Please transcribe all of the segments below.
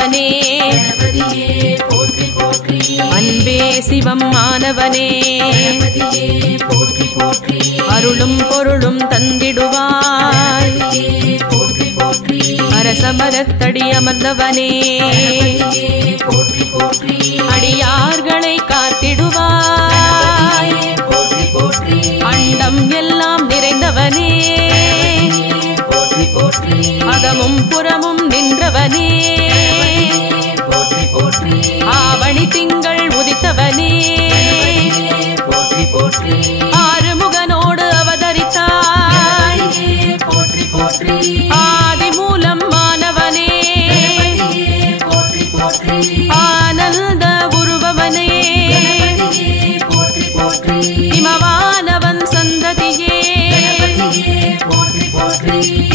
ஆனவனே அன்பே சிவம் ஆனவனே அருளும் பொருளும் தந்திடுவாய் அரசமரத்தடி அமர்ந்தவனே அடியார்களை காத்திடுவாய் அண்டம் எல்லாம் நிறைந்தவனே அகமும் புறமும் நின்றவனே ஆவணி திங்கள் உதித்தவனே ஆறுமுகனோடு அவதரித்தாய் ஆதிமூலம் மானவனே ஆனந்த உருவவனே இமவானவன் சந்ததியே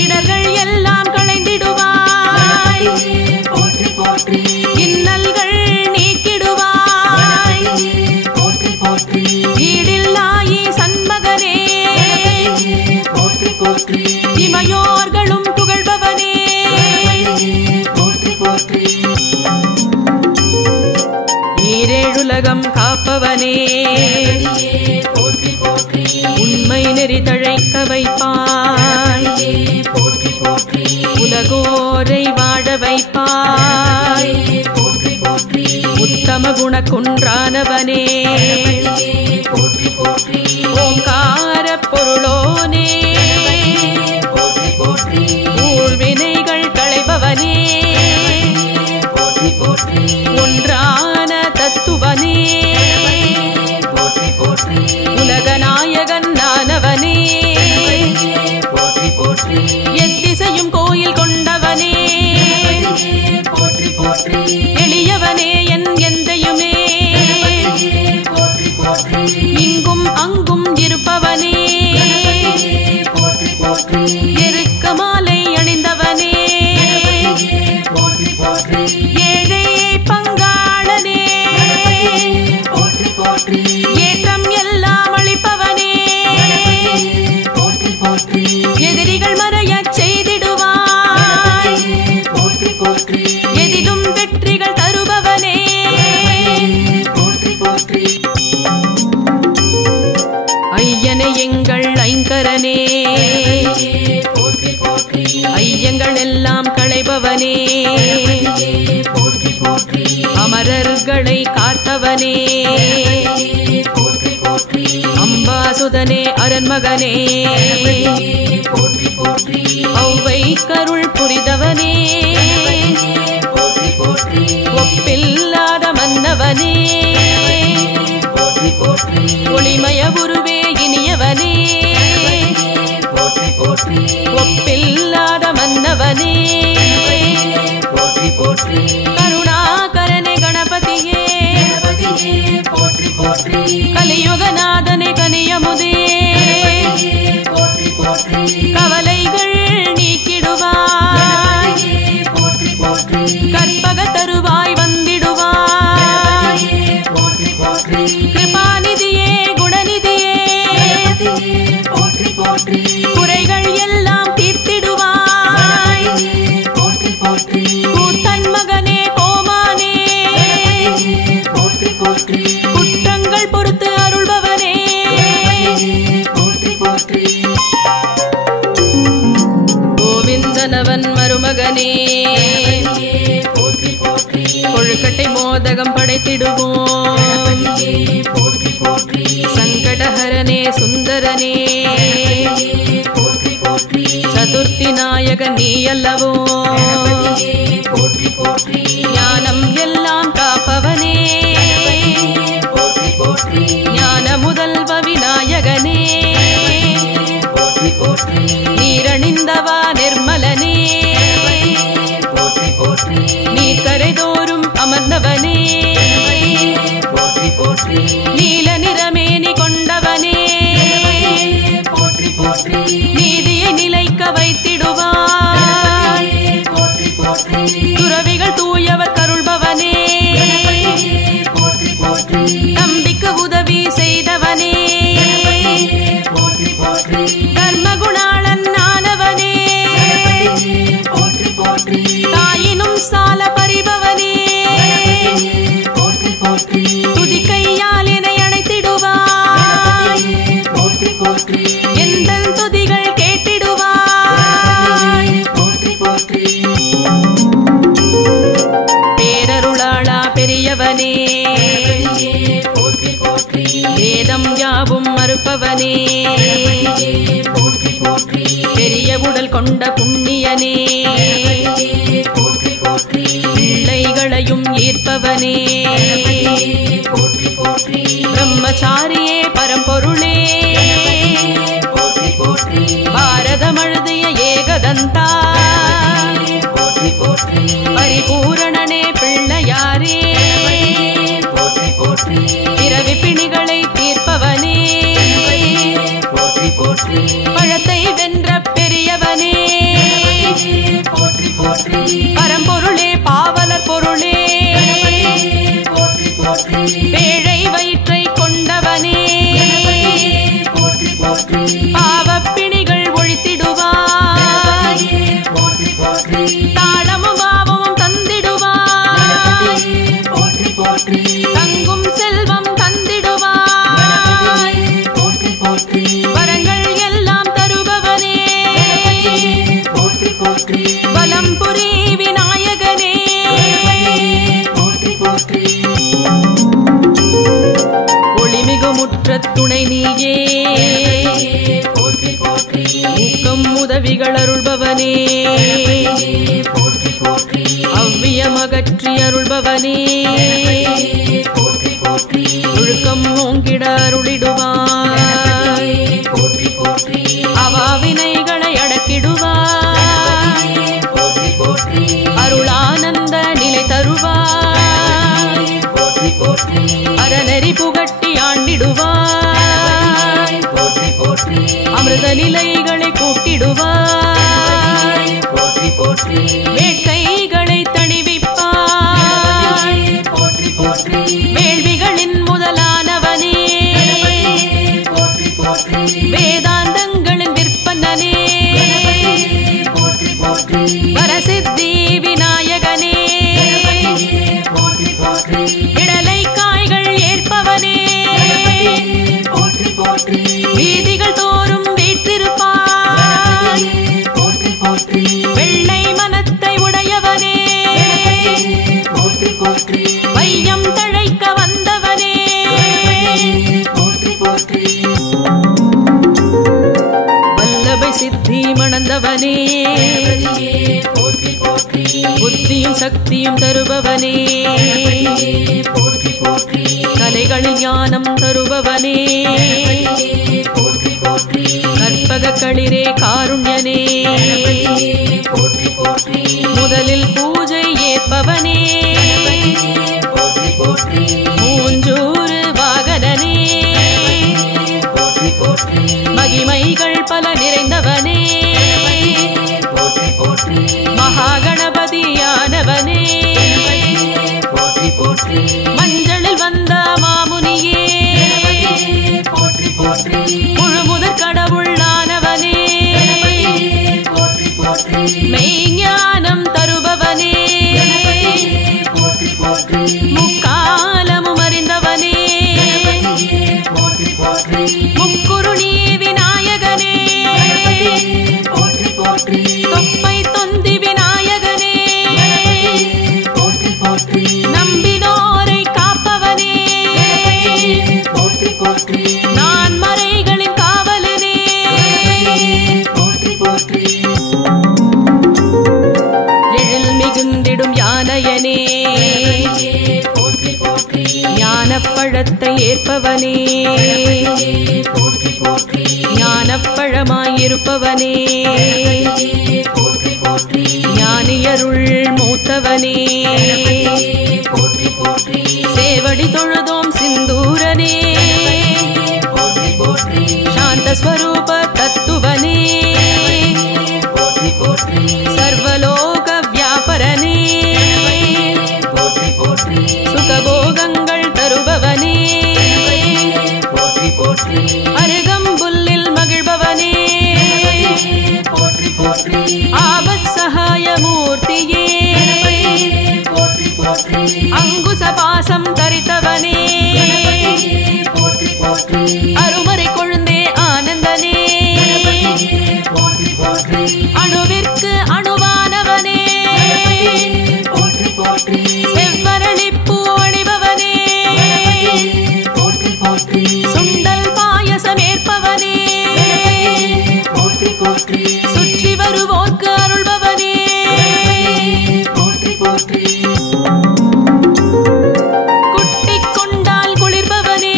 இடர்கள் எல்லாம் களைந்திடுவாய் இன்னல்கள் நீக்கிடுவாய் ஈடில்லாயி சண்மகனே இமையோர்களும் புகழ்பவனே ஈரேழுலகம் காப்பவனே உண்மை நெறி தழைக்க வைப்பாய் உலகோரை வாழ வைப்பாய் உத்தம குண குன்றானவனே ஓங்கார பொருளோனே ஊழ்வினைகள் களைபவனே ஒன்றான தத்துவனே உலகநாயகன் நானவனே எத்திசையும் கோயில் கொண்டவனே எளியவனே என் எந்தையுமே இங்கும் அங்கும் இருப்பவனே எருக்க மாலை அணிந்தவனே ஏழையை பங்காளனே ஏற்றம் எல்லாம் அளிப்பவனே எதிரிகள் மறையச் செய்திடுவாய் எதிலும் வெற்றிகள் தருபவனே ஐயனே எங்கள் ஐங்கரனே ஐயங்கள் எல்லாம் களைபவனே அமரர்களை காத்தவனே அம்பாசுதனே அரண்மகனே ஔவை கருள் புரிதவனே ஒப்பில்லாத மன்னவனே ஒளிமய உருவே இனியவனே ஒப்பில்லாத மன்னவனே கருணாகரனே கணபதியே கலியுகநாதனே கனியமுதே கவலைகள் நீக்கிடுவாய் கற்பக தருவாய் வந்திடுவாய் கிருபாநிதியே குணநிதியே குறைகள் எல்லாம் தீர்த்திடுவாய் கூத்தன் மகனே கோமானே குற்றங்கள் பொறுத்து அருள்பவனே கோவிந்தனவன் மருமகனே கொழுக்கட்டை மோதகம் படைத்திடுவோம் சங்கடஹரனே சுந்தரனே சதுர்த்தி நாயகன் நீ அல்லவோ ஞானம் எல்லாம் காப்பவனே ஞான முதல்வ விநாயகனே நீரணிந்தவா நிர்மலனே நீர் கரைதோறும் அமர்ந்தவனே நீல நிறமேனி கொண்டவனே நீதியை நிலைக்க வைத்திடுவாய் துறவிகள் தூயவர் கருள்பவனே நம்பிக்கு உதவி செய்தவனே தர்மகுணாளன் ஆனவனே தாயினும் சால பரிபவ எந்தன் துதிகள் கேட்டிடுவாய். பேரருளாளா பெரியவனே, வேதம் யாவும் மறுப்பவனே, பெரிய உடல் கொண்ட புண்ணியனே, பிள்ளைகளையும் ஈர்ப்பவனே, பிரம்மச்சாரியே பரம்பொருளே, பாரதம் எழுதிய ஏகதந்தா, பரிபூரணனே பிள்ளையாரே, பிறவி பிணிகளை தீர்ப்பவனே, பழத்தை வென்ற பெரியவனே, பரம்பொருளே பாவலர் பொருளே, பேழை வயிற்றை கொண்டவனே, பாவப்பிணிகள் ஒழித்திடுவாய், தாளமும் பாவமும் தந்திடுவாய், தங்கும் செல்வம் தந்திடுவாய், வரங்கள் எல்லாம் தருபவனே, வலம்புரி விநாயகனே, ஒளிமிகு முற்ற துணை நீயே, ஊக்கம் உதவிகள் அருள்பவனே, அவ்வியமகற்றி அருள்பவனே, ஒழுக்கம் ஓங்கிட அருளிடுவாய், அவாவினைகளை அடக்கிடுவாய், அருளானந்த நிலை தருவாய், அறநெறி புகட்டி ஆண்டிடுவாய், அமிர்த நிலைகளை கூட்டிடுவாய், வேட்கைகளை தணிவிப்பாய், வேள்விகளின் முதலானவனே, வேதாந்தங்களின் விற்பனனே, வரசித்தி விநாயகனே, இடலை காய்கள் ஏற்பவனே, வீதிகள் தோறும் வீற்றிருப்பாய், வெள்ளை மனத்தை உடையவனே, வையம் தழைக்க வந்தவனே, வல்லபை சித்தி மணந்தவனே, புத்தியும் சக்தியும் தருபவனே, கலைகளில் ஞானம் தருபவனே, கற்பக களிரே காருண்யனே, முதலில் பூஜை ஏற்பவனே, மூஞ்சூறு வாகனனே, மகிமைகள் பல நிறைந்தவனே, மகாகணபதியானவனே, மஞ்சளில் வந்த மாமுனியே, முழுமுதற் கடவுளானவனே, மெய்ஞானம் தருபவனே, முக்காலமும் அறிந்தவனே, முக்குருணி விநாயகனே, தொப்பை தொந்தி விநாயகனே, நம்பினோரை காப்பவனே, நான் மறைகளின் காவலனே, எழில் மிகுந்திடும் யானையனே, ஞானப்பழத்தை ஏற்பவனே, ஞானப்பழமாயிருப்பவனே, ஞானியருள் மூத்தவனே, சேவடி தொழுதோம் சிந்தூரனே, சாந்தஸ்வரூப தத்துவனே, சர்வலோக வியாபரனே, சுகபோகங்கள் தருபவனே, அருகம்புல்லில் மகிழ்பவனே, ஆபத் சகாய மூர்த்தியே, அங்குச பாசம் தரித்தவனே, அருமறை கொழுந்தே ஆனந்தனே, சுற்றி வருவோர்க்கு அருள்பவனே குட்டிக் கொண்டால் குளிர்பவனே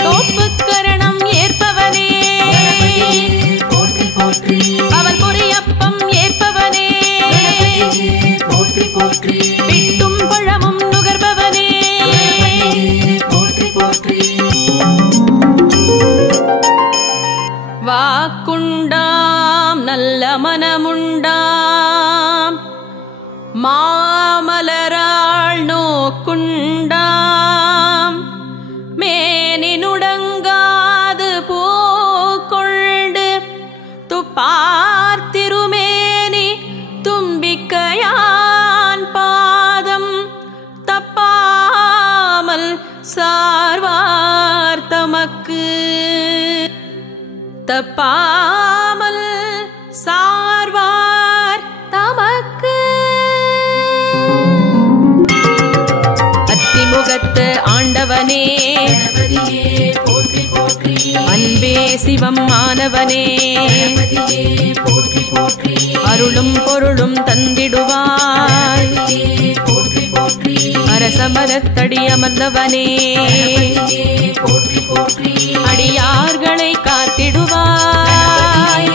தோப்புக்கரணம் ஏற்பவனே அவள் பொரியப்பம் ஏற்பவனே பிட்டும் பழமும் நுகர்பவனே வாக்குண்டாம் நல்ல மனமுண்டாம் மாமலராள் நோக்குண்டாம் மேனினுடங்காது பூக்கொண்டு துப்பார்த்திருமேனி தும்பிக்கையான் பாதம் தப்பாமல் சார்வார் தமக்கு தப்பாமல் சார்வார் தமக்கு அத்திமுகத்து ஆண்டவனே அன்பே சிவம் ஆனவனே அருளும் பொருளும் தந்திடுவாய் அரசமரத்தடி அமர்ந்தவனே அடியார்களை காத்திடுவாய்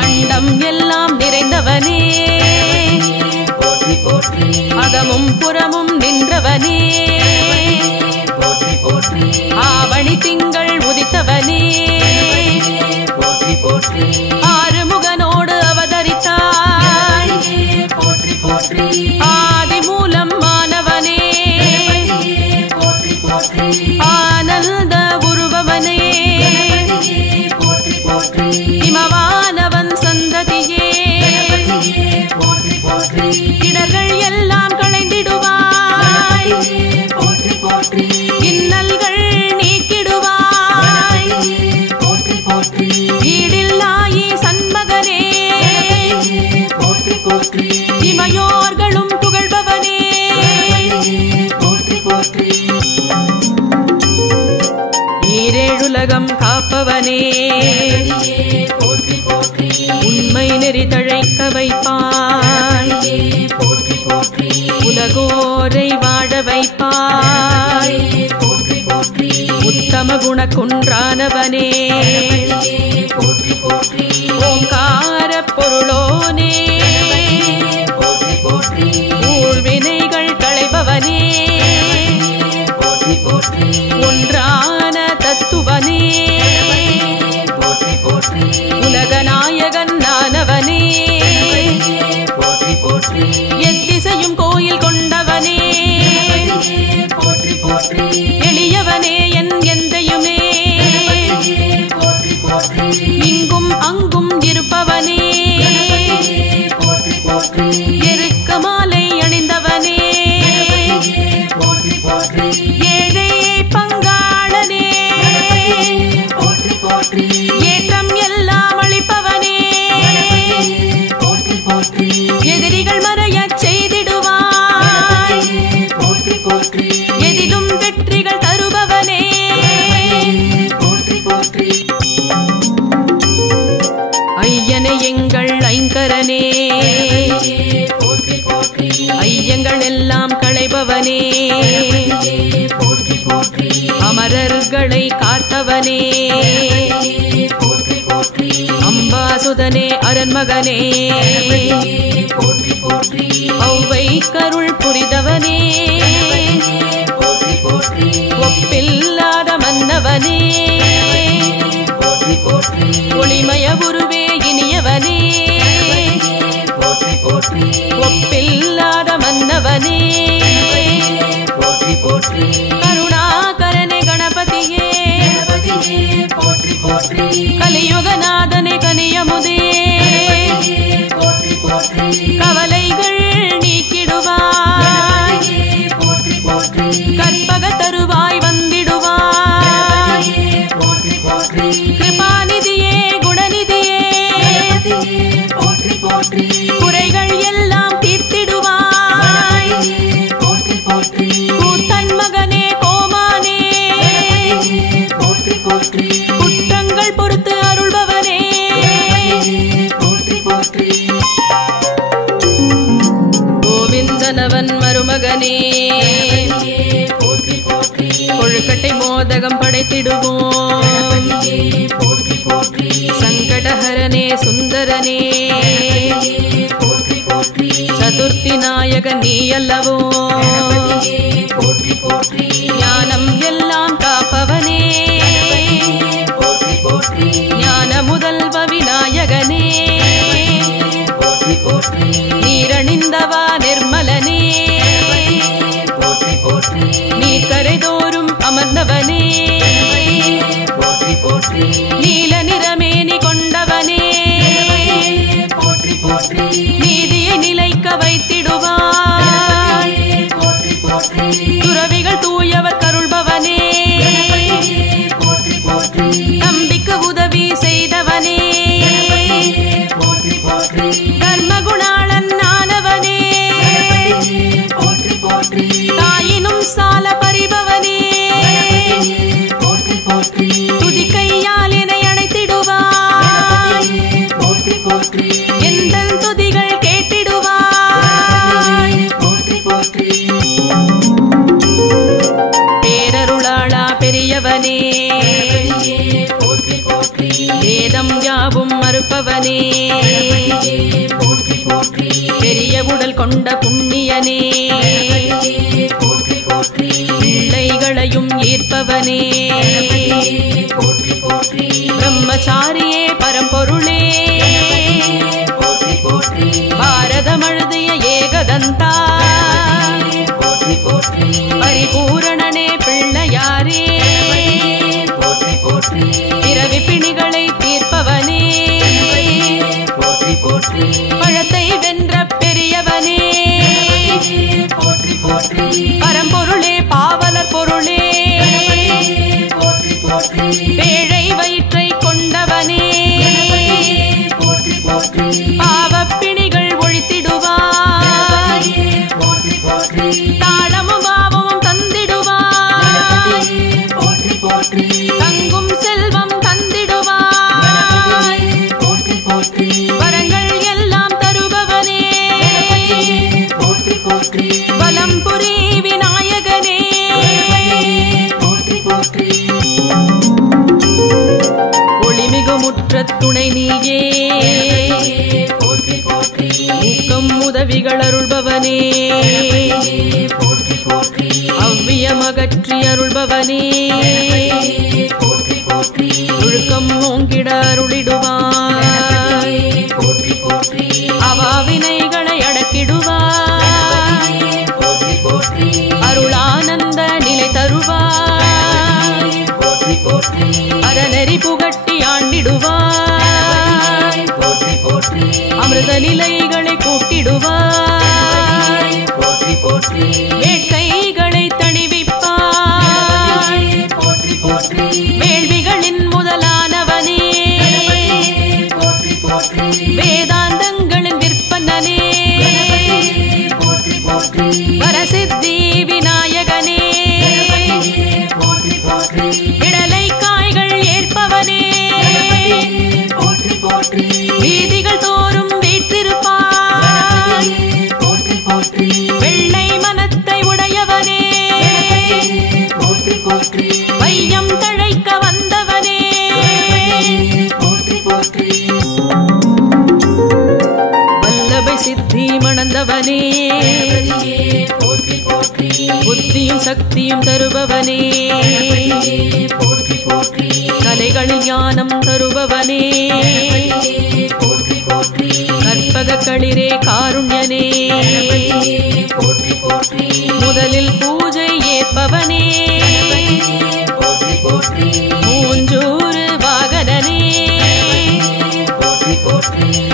அண்டம் எல்லாம் நிறைந்தவனே அகமும் புறமும் நின்றவனே ஆவணி திங்கள் உதித்தவனே ஆறுமுகனோடு அவதரித்தாய் ஆதி மூலம் மாணவனே ஆனந்த உருபவனே இமவானவன் சந்ததியே இடர்கள் எல்லாம் களைந்திடுவாய் இன்னல்கள் நீக்கிடுவாய் ஈடில்லாயி சண்மகனே இமையோர்களும் புகழ்பவனே ஈரேழுலகம் காப்பவனே உண்மை நெறி தழைக்க வைப்பாய் உலகோரை வாழ வைப்பாய் உத்தம குண குன்றானவனே ஓங்கார பொருளோனே ஊழ்வினைகள் களைபவனே ஒன்றான தத்துவனே உலகநாயகன் நானவனே எத்திசையும் கோயில் கொண்டவனே எளியவனே என் எந்தையுமே இங்கும் அங்கும் இருப்பவனே எருக்க மாலை அணிந்தவனே ஏழை பங்காளனே ஏற்றம் எல்லாம் அளிப்பவனே எதிரிகள் மறையச் செய்திடுவாய் எதிலும் வெற்றிகள் தருபவனே ஐயனே எங்கள் ஐங்கரனே ஐயங்கள் எல்லாம் களைபவனே அமரர்களை காத்தவனே அம்பாசுதனே அரண்மகனே ஔவை கருள் புரிதவனே ஒப்பில்லாத மன்னவனே ஒளிமய உருவே இனியவனே ஒப்பில்லாத மன்னவனே கருணாகரனே கணபதியே கலியுகநாதனே கனியமுதே கவலைகள் நீக்கிடுவாய் கற்பக தருவாய் வந்திடுவாய் கிருபாநிதியே குணநிதியே குறைகள் எல்லாம் தீர்த்திடுவாய் கூத்தன் மகனே கோமானே குற்றங்கள் சுந்தரனே கொழுக்கட்டை மோதகம் படைத்திடுவோம். சங்கடஹரனே சுந்தரனே சதுர்த்தி நாயகன் நீ அல்லவோ. ஞானம் எல்லாம் காப்பவனே ஞான முதல்வ விநாயகனே நீரணிந்தவா நிர்மலனே நீர்க்கரை தோறும் அமர்ந்தவனே நீல நிறமேனி கொண்டவனே நீதியை நிலைக்க வைத்திடுவாய். துறவிகள் தூயவர் கருள்பவனே நம்பிக்கு உதவி செய்தவனே தர்மகுணாளன் ஆனவனே தாயினும் சால பறிபவனே துதி கையால் என்னை அணைத்திடுவாய். எந்தன் துதிகள் கேட்டிடுவாய். பேரருளாளா பெரியவனே வேதம் யாவும் மறுப்பவனே பெரிய உடல் கொண்ட புண்ணியனே பிள்ளைகளையும் ஈர்ப்பவனே பிரம்மச்சாரியே பரம்பொருளே பாரதம் எழுதிய ஏகதந்தா பரிபூரணனே பிள்ளையாரே பிறவி பிணிகளை தீர்ப்பவனே பழத்தை வென்ற பெரியவனே பரம்பொருளே பாவலர் பொருளே பேழை வயிற்றை கொண்டவனே பாவப்பிணிகள் ஒழித்திடுவாய். தாளமும் பாவமும் தந்திடுவாய். தங்கும் செல்வம் தந்திடுவாய். வரங்கள் எல்லாம் தருபவனே வலம்புரி விநாயகனே ஒளிமிகு முற்ற துணை நீயே ஊக்கம் உதவிகள் அருள்பவனே அவ்வியமகற்றி அருள்பவனே ஒழுக்கம் ஓங்கிட அருளிடுவாய். அவாவினைகளை அடக்கிடுவாய். அருளானந்த நிலை தருவாய். அறநெறி புகட்டி ஆண்டிடுவாய். அமிர்த நிலைகளை கூட்டிடுவாய். வேட்கைகளை தணிவிப்பாய். வேள்விகளின் முதலானவனே வேதாந்தங்களின் விற்பனனே வரசித்தி விநாயகனே இடலை காய்கள் ஏற்பவனே வீதிகள் தோறும் வீற்றிருப்பாய். வெள்ளை மனத்தை உடையவனே வையம் தழைக்க வந்தவனே வல்லபை சித்தி மணந்தவனே புத்தியும் சக்தியும் தருபவனே கலைகளில் ஞானம் தருபவனே கற்பக களிரே காருண்யனே முதலில் பூஜை ஏற்பவனே மூஞ்சூறு வாகனனே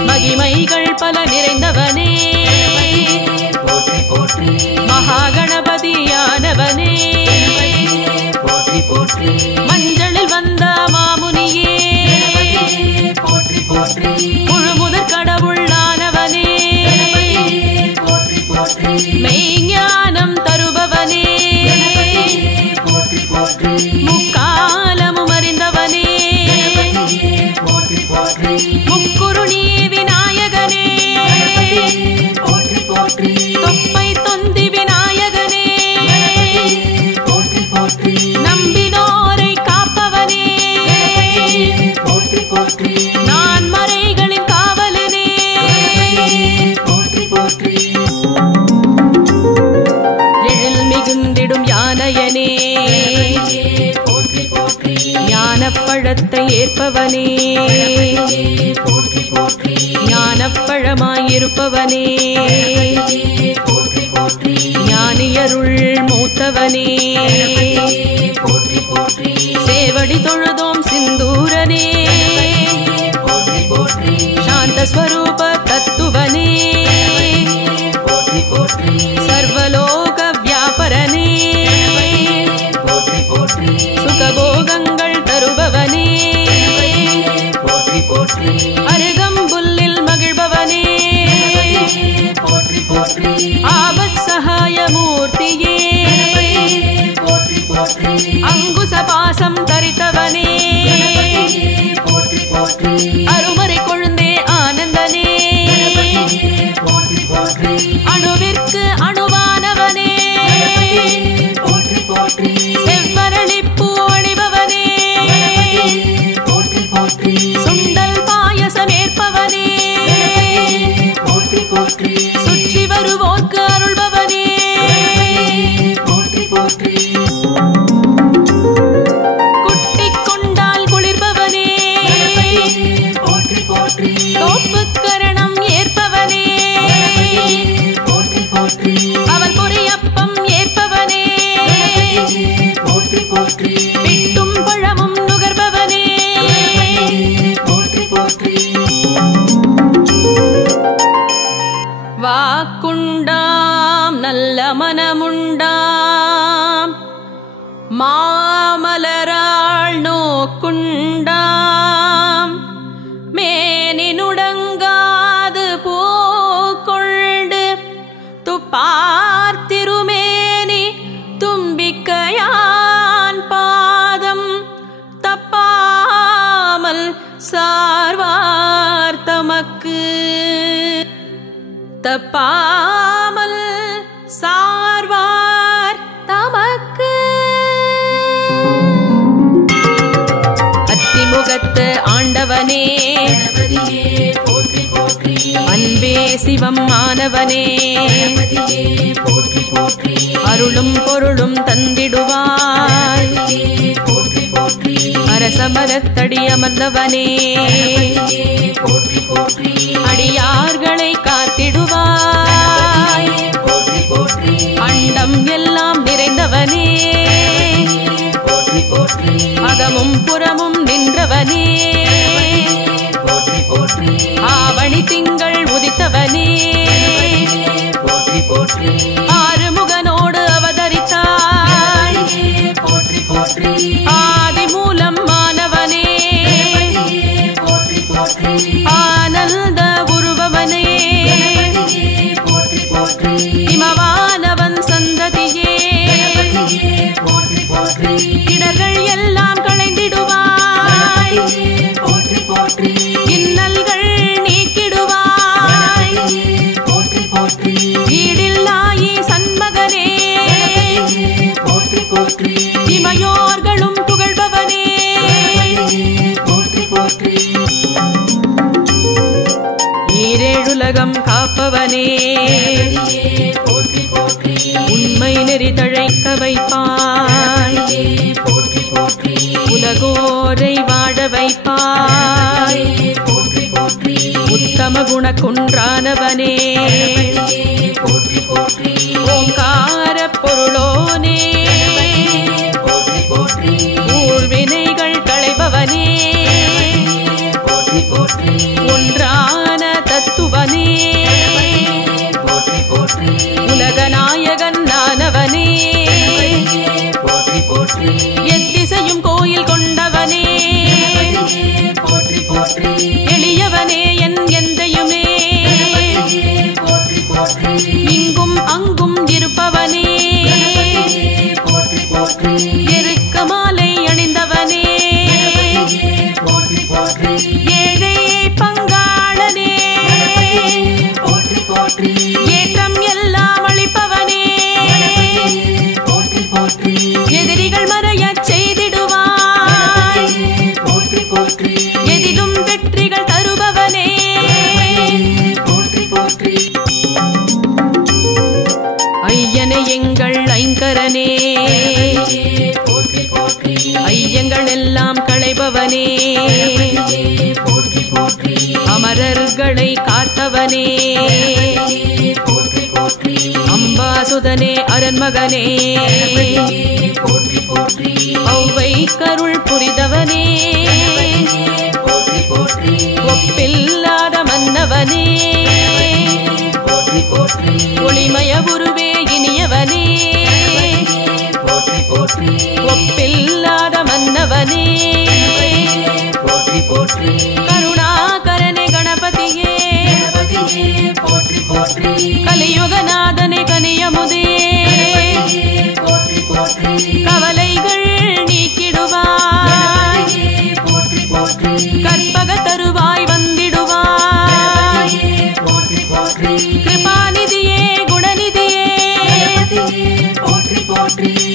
மகிமைகள் பல நிறைந்தவனே மகாகணபதியானவனே மஞ்சளில் வந்த மாமுனியே முழுமுதற் கடவுளானவனே மெய்ஞானம் தருபவனே முக்காலமும் அறிந்தவனே முக்குருணி விநாயகனே தொப்பை தொந்தி விநாயகனே நான் மறைகளின் காவலனே எழில் மிகுந்திடும் யானையனே ஞானப்பழத்தை ஏற்பவனே ஞானப்பழமாயிருப்பவனே ஞானியருள் மூத்தவனே சேவடி தொழுதோம் சிந்தூரனே சாந்த ஸ்வரூப தத்துவனே சர்வலோக வியாபரனே சுகபோகங்கள் தருபவனே அருகம்புல்லில் மகிழ்பவனே ஆபத் சகாய மூர்த்தியே அங்குச பாசம் தரித்தவனே அருமறை கொழுந்தே ஆனந்தனே அணுவிற்கு அணுவானவனே செவ்வரளிப்பூ அணிபவனே சுண்டல் பாயசம் ஏற்பவனே சுற்றி வருவோர்க்கு அருள்பவனே குட்டிக் கொண்டால் குளிர்பவனே தோப்புக்கரணம் ஏற்பவனே அவள் பொரியப்பம் ஏற்பவனே பிட்டும் பழமும் நுகர்பவனே வாக்குண்டாம் நல்ல மனமுண்டாம் மாமலராள் நோக்குண்டாம் மேனினுடங்காது பூக்கொண்டு துப்பார் திருமேனி தும்பிக்கையான் பாதம் தப்பாமல் சார்வார் தமக்கு தப்பாமல் சார்வார் தமக்கு அத்திமுகத்து ஆண்டவனே அன்பே சிவம் ஆனவனே அருளும் பொருளும் தந்திடுவாய் அரசமரத்தடி அமர்ந்தவனே அடியார்களை காத்திடுவாய் அண்டம் எல்லாம் நிறைந்தவனே அகமும் புறமும் நின்றவனே ஆவணி திங்கள் உதித்தவனே ஆறுமுகனோடு அவதரித்தாய் ஆதி மூலம் மாணவனே ஆனந்த உருபவனே இமவானவன் சந்ததியே இடர்கள் எல்லாம் களைந்திடுவாய் இன்னல்கள் நீக்கிடுவாய் ஈடில்லாயி சண்மகனே இமையோர்களும் புகழ்பவனே ஈரேழுலகம் காப்பவனே உண்மை நெறி தழைக்க வைப்பாய் உலகோரை வாழ வைப்பாய் உத்தம குண குன்றானவனே ஓங்கார பொருளோனே ஊழ்வினைகள் களைபவனே ஒன்றான தத்துவனே உலகநாயகன் நானவனே எத்திசையும் கோயில் கொண்டவனே எளியவனே என் எந்தையுமே இங்கும் அங்கும் இருப்பவனே எருக்க மாலை அணிந்தவனே ஏழையை பங்காளனே ஏற்றம் எல்லாம் அளிப்பவனே எதிரிகள் மறையச் செய்திடுவாய் ஐயங்கள் எல்லாம் களைபவனே அமரர்களை காத்தவனே அம்பாசுதனே அரண்மகனே ஔவை கருள் புரிதவனே ஒப்பில்லாத மன்னவனே ஒளிமய உருவே இனியவனே ஒப்பில்லாத மன்னவனே கருணாகரனே கணபதியே கலியுகநாதனே கனியமுதே கவலைகள் நீக்கிடுவாய் கற்பக தருவாய் வந்திடுவாய் கிருபாநிதியே குணநிதியே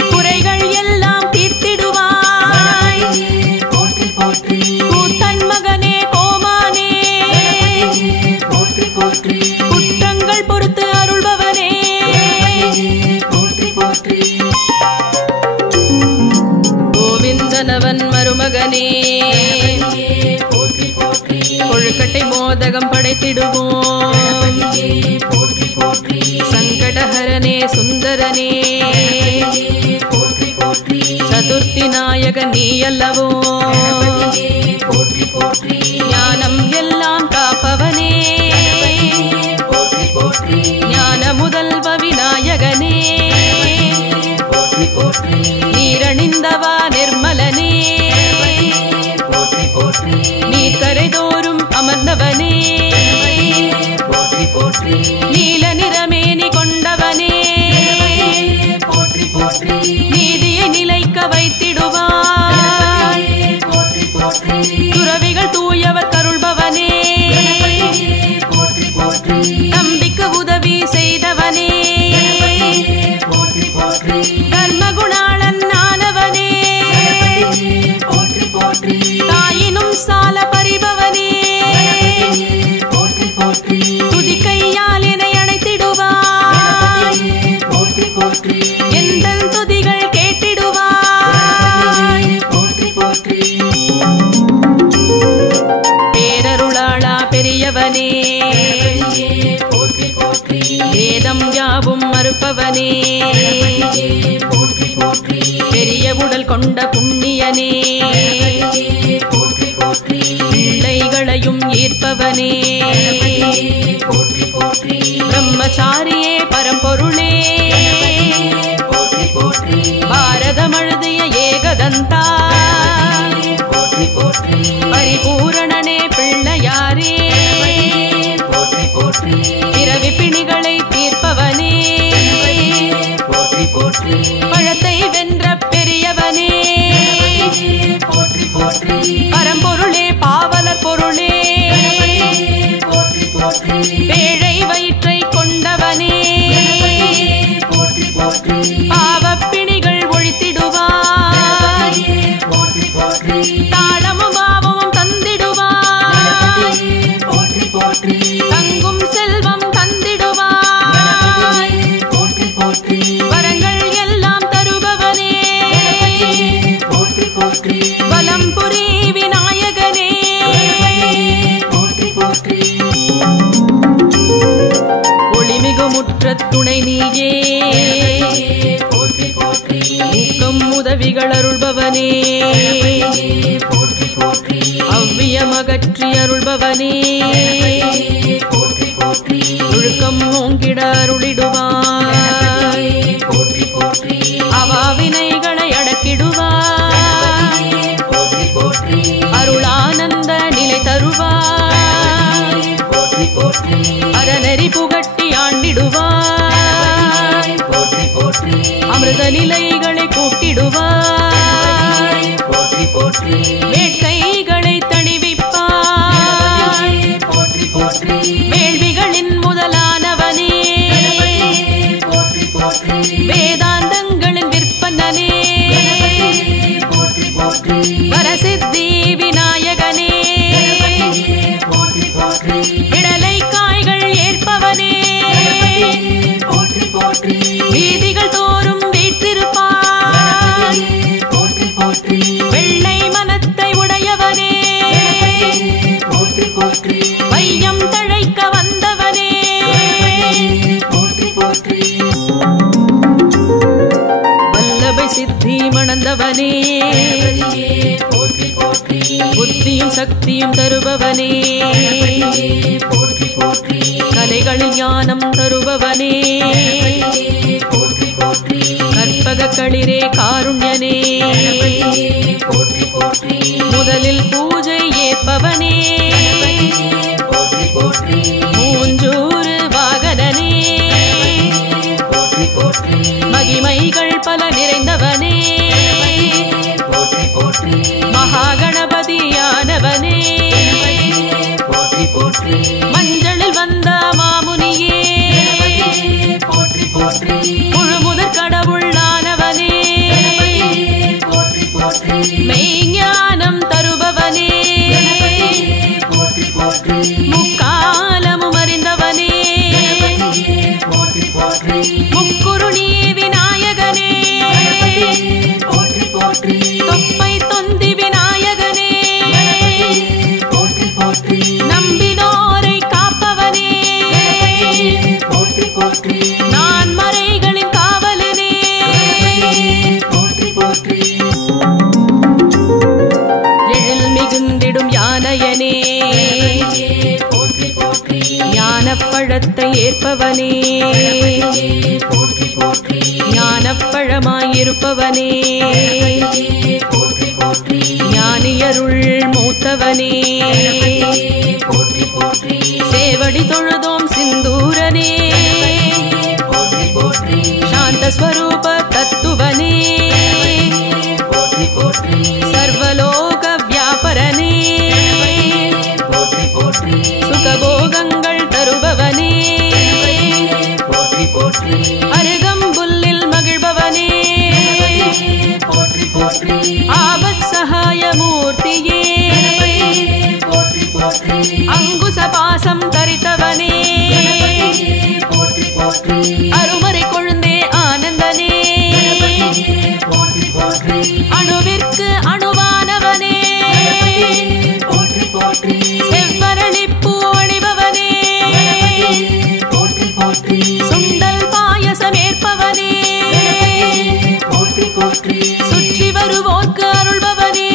குறைகள் எல்லாம் தீர்த்திடுவாய் கூத்தன் மகனே கோமானே குற்றங்கள் பொறுத்து அருள்பவனே கோவிந்தனவன் மருமகனே கொழுக்கட்டை மோதகம் படைத்திடுவோம் சங்கடஹரனே சுந்தரனே சதுர்த்தி நாயகன் நீ அல்லவோ ஞானம் எல்லாம் காப்பவனே ஞான முதல்வ விநாயகனே நீரணிந்தவா நிர்மலனே நீர்க்கரை தோறும் அமர்ந்தவனே நீல நிறமேனி கொண்டவனே நீதியை நிலைக்க வைத்திடுவாய் துறவிகள் தூயவர் கருள்பவனே தம்பிக்கு உதவி செய்தவனே தர்மகுணாளன் ஆனவனே தாயினும் சால பறிபவனே துதி கையால் என்னை அணைத்திடுவாய் எந்தன் துதிகள் கேட்டிடுவாய் பேரருளாளா பெரியவனே வேதம் யாவும் மறுப்பவனே பெரிய உடல் கொண்ட புண்ணியனே பிள்ளைகளையும் ஈர்ப்பவனே பிரம்மச்சாரியே பரம்பொருளே பாரதம் எழுதிய ஏகதந்தா பரிபூரணனே பிள்ளையாரே பிறவி பிணிகளை தீர்ப்பவனே பழத்தை வென்ற பெரியவனே பரம்பொருளே பாவலர் பொருளே பேழை வயிற்றை கொண்டவனே பாவப்பிணிகள் ஒழித்திடுவாய் தாளமும் பாவமும் தந்திடுவாய் தங்கும் செல்வம் தந்திடுவாய் வரங்கள் எல்லாம் தருபவனே வலம்புரி விநாயகனே ஒளிமிகு முற்ற துணை நீயே ஊக்கம் உதவிகள் அருள்பவனே அவ்வியமகற்றி அருள்பவனே ஒழுக்கம் ஓங்கிட அருளிடுவாய் அவாவினைகளை அடக்கிடுவாய் அருளானந்த நிலை தருவாய் அறநெறி புகட்டி ஆண்டிடுவாய் அமிர்த நிலைகளை கூட்டிடுவாய் வேட்கைகளை தணிவிப்பாய் வேள்விகளின் முதலானவனே வேதாந்தங்களின் விற்பனனே வரசித்தி விநாயகனே இடலை காய்கள் ஏற்பவனே வீதிகள் தோறும் வீற்றிருப்பாய் வெள்ளை மனத்தை உடையவனே பையம் தழைக்க வந்தவனே வல்லபை சித்தி மணந்தவனே புத்தியும் சக்தியும் தருபவனே கலைகளில் ஞானம் தருபவனே கற்பக களிரே காருண்யனே முதலில் பூஜை ஏற்பவனே மூஞ்சூறு வாகனனே மகிமைகள் பல நிறைந்தவனே மகாகணபதியானவனே மஞ்சளில் வந்த மாமுனியே முழுமுதற் கடவுளானவனே மெய்ஞானம் தருபவனே முக்காலமும் அறிந்தவனே முக்குருணி விநாயகனே தொப்பை தொந்தி விநாயகனே நம்பினோரை காப்பவனே நான் மறைகளின் காவலனே எழில் மிகுந்திடும் யானையனே ஞானப்பழத்தை ஏற்பவனே ஞானப்பழமாயிருப்பவனே ஞானியருள் மூத்தவனே சேவடி தொழுதோம் சிந்தூரனே சாந்த ஸ்வரூப தத்துவனே சர்வலோக வியாபரனே சுகபோகங்கள் தருபவனே அருகம்புல்லில் மகிழ்பவனே ஆபத் சகாய மூர்த்தியே அங்குச பாசம் தரித்தவனே அருமறை கொழுந்தே ஆனந்தனே அணுவிற்கு அணுவானவனே செவ்வரளிப்பூ அணிபவனே சுண்டல் பாயசம் ஏற்பவனே சுற்றி வருவோர்க்கு அருள்பவனே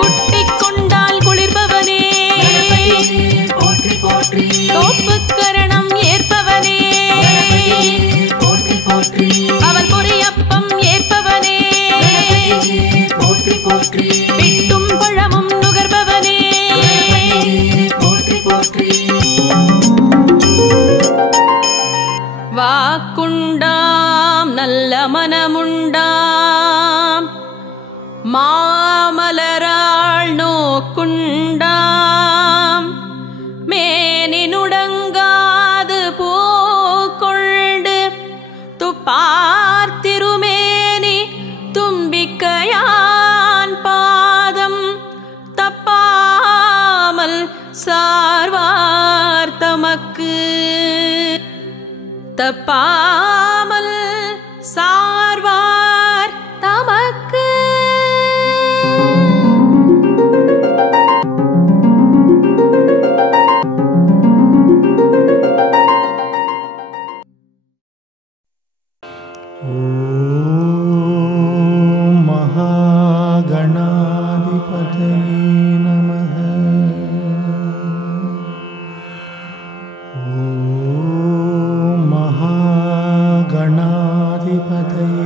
குட்டிக் கொண்டால் குளிர்பவனே தோப்புக்கரணம் ஏற்பவனே அவன் பொரியப்பம் ஏற்பவனே பிட்டும் பழமும் நுகர்பவனே வாக்குண்டாம் நல்ல மனமுண்டாம் மாமலராள் நோக்குண்டாம் மேனினுடங்காது பூக்கொண்டு துப்பார் திருமேனி தும்பிக்கையான் பாதம் தப்பாமல் சார்வார் தமக்கு தப்பாமல் சார்வார் தமக்கு गणाधिपतये